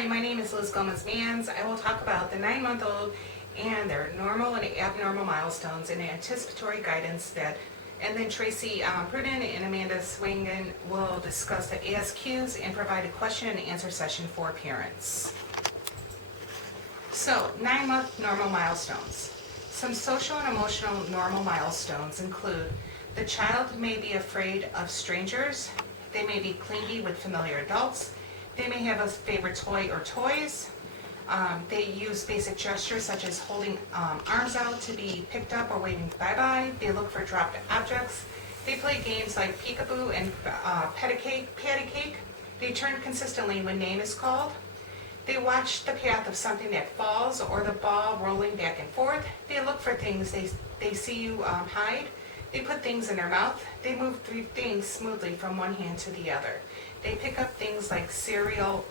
Hi, my name is Liz Gomez-Mans. I will talk about the 9-month-old and their normal and abnormal milestones and anticipatory guidance and then Tracey Pruden and Amanda Swangin will discuss the ASQs and provide a question and answer session for parents. So, 9-month normal milestones. Some social and emotional normal milestones include the child may be afraid of strangers, they may be clingy with familiar adults, they may have a favorite toy or toys. They use basic gestures such as holding arms out to be picked up or waving bye-bye. They look for dropped objects. They play games like peekaboo and patty cake. They turn consistently when name is called. They watch the path of something that falls or the ball rolling back and forth. They look for things they see you hide. They put things in their mouth. They move through things smoothly from one hand to the other. They pick up things like cereal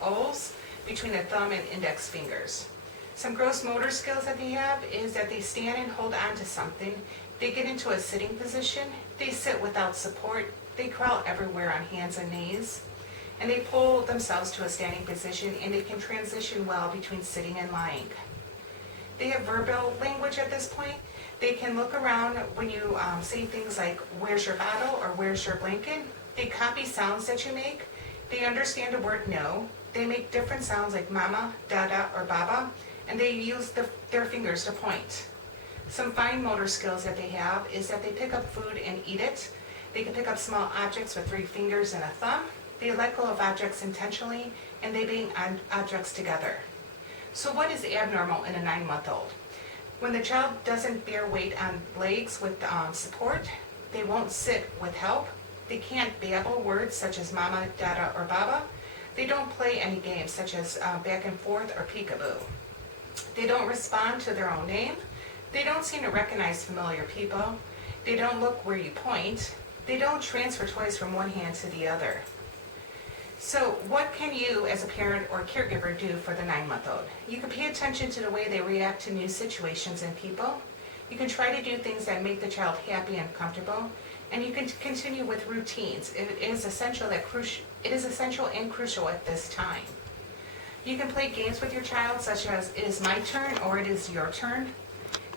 O's between the thumb and index fingers. Some gross motor skills that they have is that they stand and hold on to something. They get into a sitting position. They sit without support. They crawl everywhere on hands and knees. And they pull themselves to a standing position, and they can transition well between sitting and lying. They have verbal language at this point. They can look around when you say things like, "Where's your bottle?" or "Where's your blanket?" They copy sounds that you make. They understand the word no. They make different sounds like mama, dada, or baba, and they use their fingers to point. Some fine motor skills that they have is that they pick up food and eat it. They can pick up small objects with 3 fingers and a thumb. They let go of objects intentionally, and they bang objects together. So what is abnormal in a 9-month-old? When the child doesn't bear weight on legs with support, they won't sit with help, they can't babble words such as mama, dada, or baba, they don't play any games such as back and forth or peekaboo. They don't respond to their own name, they don't seem to recognize familiar people, they don't look where you point, they don't transfer toys from one hand to the other. So what can you as a parent or caregiver do for the 9-month-old? You can pay attention to the way they react to new situations and people. You can try to do things that make the child happy and comfortable. And you can continue with routines. It is essential and crucial at this time. You can play games with your child such as "It is my turn" or "It is your turn."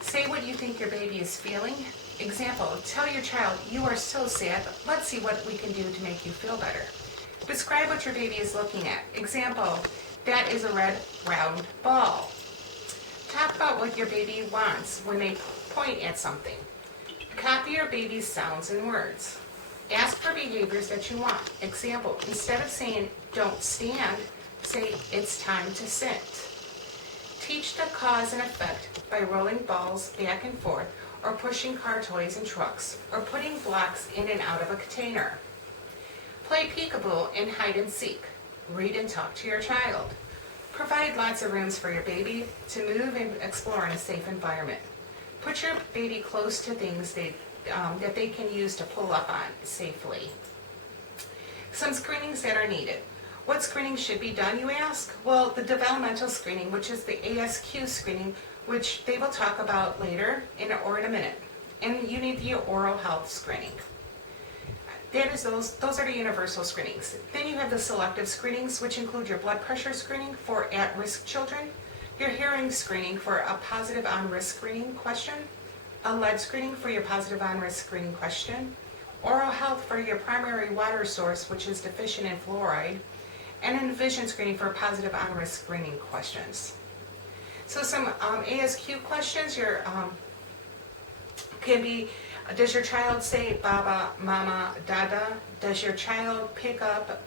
Say what you think your baby is feeling. Example, tell your child, "You are so sad, let's see what we can do to make you feel better." Describe what your baby is looking at. Example, "That is a red round ball." Talk about what your baby wants when they point at something. Copy your baby's sounds and words. Ask for behaviors that you want. Example, instead of saying "don't stand," say "it's time to sit." Teach the cause and effect by rolling balls back and forth or pushing car toys and trucks or putting blocks in and out of a container. Play peekaboo and hide and seek. Read and talk to your child. Provide lots of rooms for your baby to move and explore in a safe environment. Put your baby close to things that they can use to pull up on safely. Some screenings that are needed. What screening should be done, you ask? Well, the developmental screening, which is the ASQ screening, which they will talk about later in a minute. And you need the oral health screening. Those are the universal screenings. Then you have the selective screenings, which include your blood pressure screening for at-risk children, your hearing screening for a positive on-risk screening question, a lead screening for your positive on-risk screening question, oral health for your primary water source, which is deficient in fluoride, and a vision screening for positive on-risk screening questions. So some ASQ questions can be, does your child say baba, mama, dada? Does your child pick up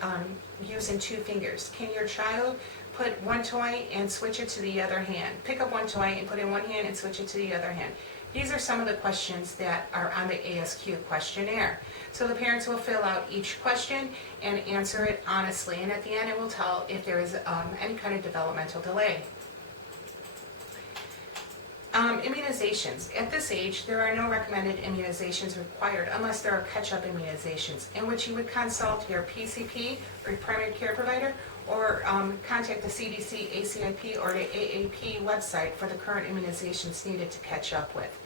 using 2 fingers? Can your child put one toy and switch it to the other hand? Pick up one toy and put it in one hand and switch it to the other hand. These are some of the questions that are on the ASQ questionnaire. So the parents will fill out each question and answer it honestly, and at the end it will tell if there is any kind of developmental delay. Immunizations. At this age, there are no recommended immunizations required unless there are catch-up immunizations, in which you would consult your PCP or your primary care provider or contact the CDC, ACIP, or the AAP website for the current immunizations needed to catch up with.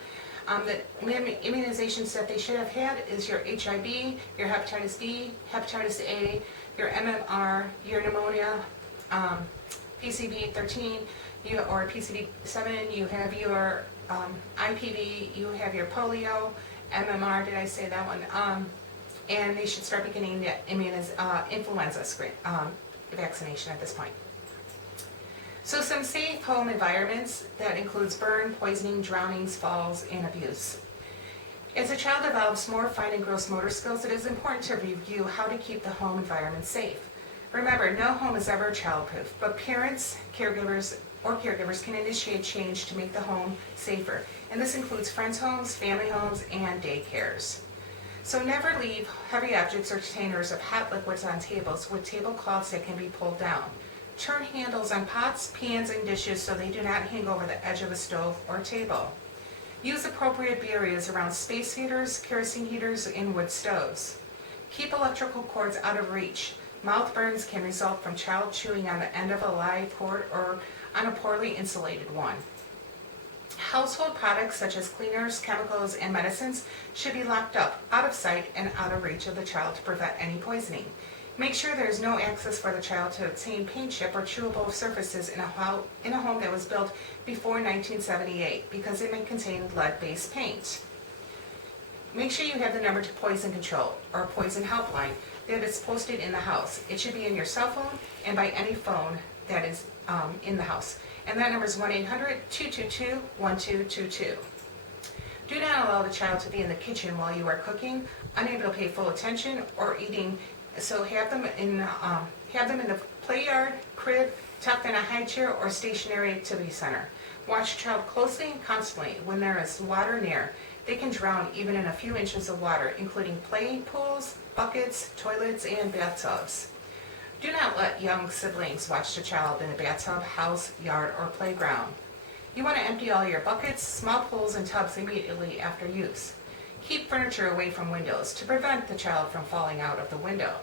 The immunizations that they should have had is your HIV, your hepatitis B, hepatitis A, your MMR, your pneumonia, PCV 13, or PCV 7, you have your IPV, you have your polio, MMR, did I say that one? And they should start beginning the influenza vaccination at this point. So some safe home environments, that includes burn, poisoning, drownings, falls, and abuse. As a child develops more fine and gross motor skills, it is important to review how to keep the home environment safe. Remember, no home is ever childproof, but parents, caregivers can initiate change to make the home safer. And this includes friends' homes, family homes, and daycares. So never leave heavy objects or containers of hot liquids on tables with tablecloths that can be pulled down. Turn handles on pots, pans, and dishes so they do not hang over the edge of a stove or table. Use appropriate barriers around space heaters, kerosene heaters, and wood stoves. Keep electrical cords out of reach. Mouth burns can result from child chewing on the end of a live cord or on a poorly insulated one. Household products such as cleaners, chemicals, and medicines should be locked up, out of sight, and out of reach of the child to prevent any poisoning. Make sure there is no access for the child to obtain paint chip or chewable surfaces in a home that was built before 1978 because it may contain lead-based paint. Make sure you have the number to poison control or poison helpline that is posted in the house. It should be in your cell phone and by any phone that is in the house. And that number is 1-800-222-1222. Do not allow the child to be in the kitchen while you are cooking, unable to pay full attention, or eating. So have them in the play yard, crib, tucked in a high chair, or stationary activity center. Watch your child closely and constantly when there is water near. They can drown even in a few inches of water, including play pools, buckets, toilets, and bathtubs. Do not let young siblings watch the child in a bathtub, house, yard, or playground. You want to empty all your buckets, small pools, and tubs immediately after use. Keep furniture away from windows to prevent the child from falling out of the window.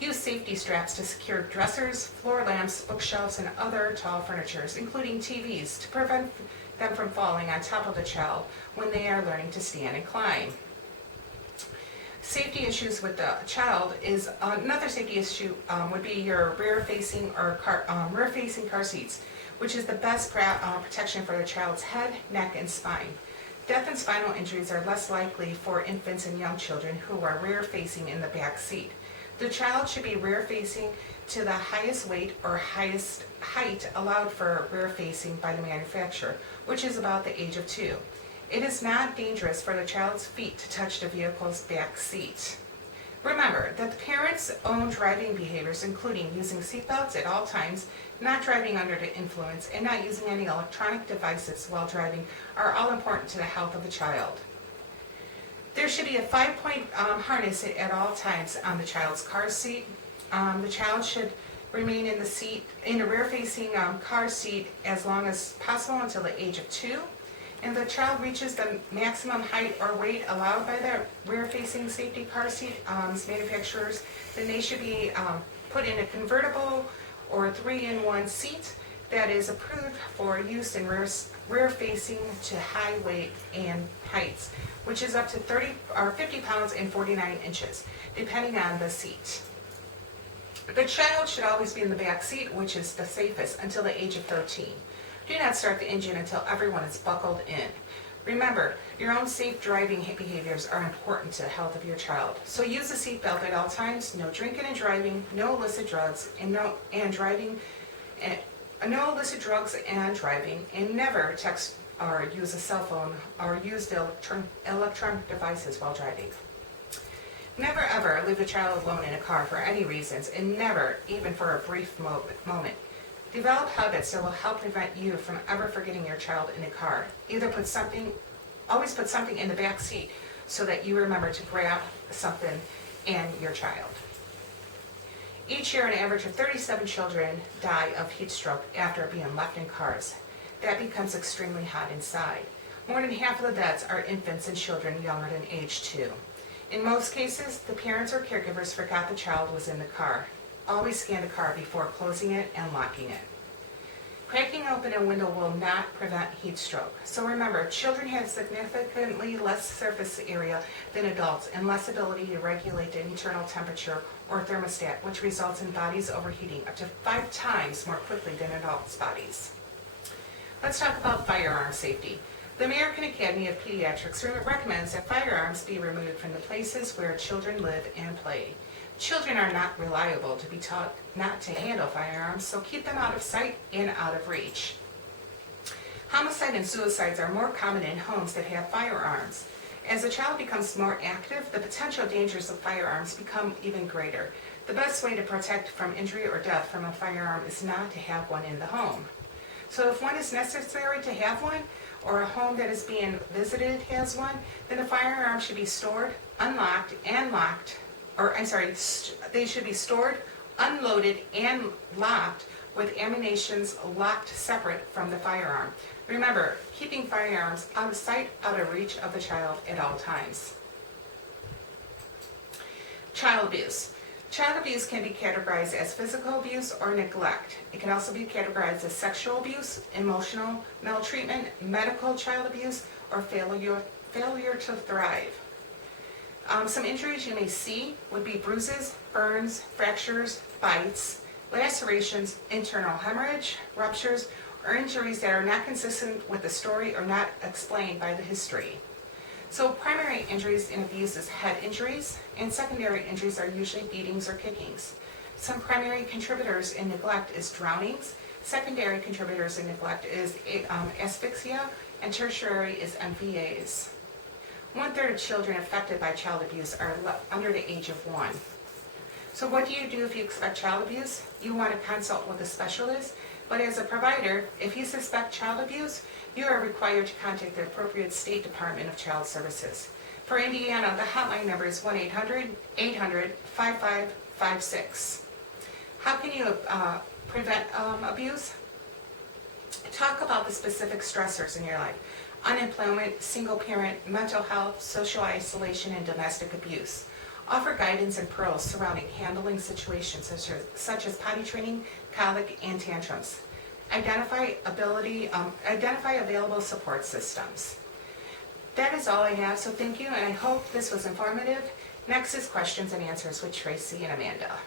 Use safety straps to secure dressers, floor lamps, bookshelves, and other tall furniture, including TVs, to prevent them from falling on top of the child when they are learning to stand and climb. Safety issues with the child is another safety issue would be your rear-facing car seats, which is the best protection for the child's head, neck, and spine. Death and spinal injuries are less likely for infants and young children who are rear-facing in the back seat. The child should be rear-facing to the highest weight or highest height allowed for rear-facing by the manufacturer, which is about the age of 2. It is not dangerous for the child's feet to touch the vehicle's back seat. Remember that the parents' own driving behaviors, including using seatbelts at all times, not driving under the influence, and not using any electronic devices while driving, are all important to the health of the child. There should be a 5-point harness at all times on the child's car seat. The child should remain in the rear-facing car seat as long as possible until the age of 2. And the child reaches the maximum height or weight allowed by the rear-facing safety car seat manufacturers, then they should be put in a convertible or 3-in-1 seat that is approved for use in rear-facing to high weight and heights, which is up to 50 pounds and 49 inches, depending on the seat. The child should always be in the back seat, which is the safest, until the age of 13. Do not start the engine until everyone is buckled in. Remember, your own safe driving behaviors are important to the health of your child. So use a seatbelt at all times, no drinking and driving, no illicit drugs, and no illicit drugs and driving, and never text or use a cell phone or use the electronic devices while driving. Never ever leave a child alone in a car for any reasons, and never, even for a brief moment. Develop habits that will help prevent you from ever forgetting your child in a car. Always put something in the back seat so that you remember to grab something and your child. Each year, an average of 37 children die of heat stroke after being left in cars. That becomes extremely hot inside. More than half of the deaths are infants and children younger than age 2. In most cases, the parents or caregivers forgot the child was in the car. Always scan the car before closing it and locking it. Cracking open a window will not prevent heat stroke. So remember, children have significantly less surface area than adults and less ability to regulate the internal temperature or thermostat, which results in bodies overheating up to 5 times more quickly than adults' bodies. Let's talk about firearm safety. The American Academy of Pediatrics recommends that firearms be removed from the places where children live and play. Children are not reliable to be taught not to handle firearms, so keep them out of sight and out of reach. Homicide and suicides are more common in homes that have firearms. As a child becomes more active, the potential dangers of firearms become even greater. The best way to protect from injury or death from a firearm is not to have one in the home. So if one is necessary to have one, or a home that is being visited has one, then the firearm should be stored, unlocked, and locked, they should be stored, unloaded, and locked with ammunition locked separate from the firearm. Remember, keeping firearms out of sight, out of reach of the child at all times. Child abuse. Child abuse can be categorized as physical abuse or neglect. It can also be categorized as sexual abuse, emotional maltreatment, medical child abuse, or failure to thrive. Some injuries you may see would be bruises, burns, fractures, bites, lacerations, internal hemorrhage, ruptures, or injuries that are not consistent with the story or not explained by the history. So primary injuries in abuse is head injuries, and secondary injuries are usually beatings or kickings. Some primary contributors in neglect is drownings, secondary contributors in neglect is asphyxia, and tertiary is MVAs. 1/3 of children affected by child abuse are under the age of 1. So what do you do if you expect child abuse? You want to consult with a specialist, but as a provider, if you suspect child abuse, you are required to contact the appropriate State Department of Child Services. For Indiana, the hotline number is 1-800-800-5556. How can you prevent abuse? Talk about the specific stressors in your life: unemployment, single parent, mental health, social isolation, and domestic abuse. Offer guidance and pearls surrounding handling situations such as potty training, colic, and tantrums. Identify available support systems. That is all I have, so thank you, and I hope this was informative. Next is questions and answers with Tracey and Amanda.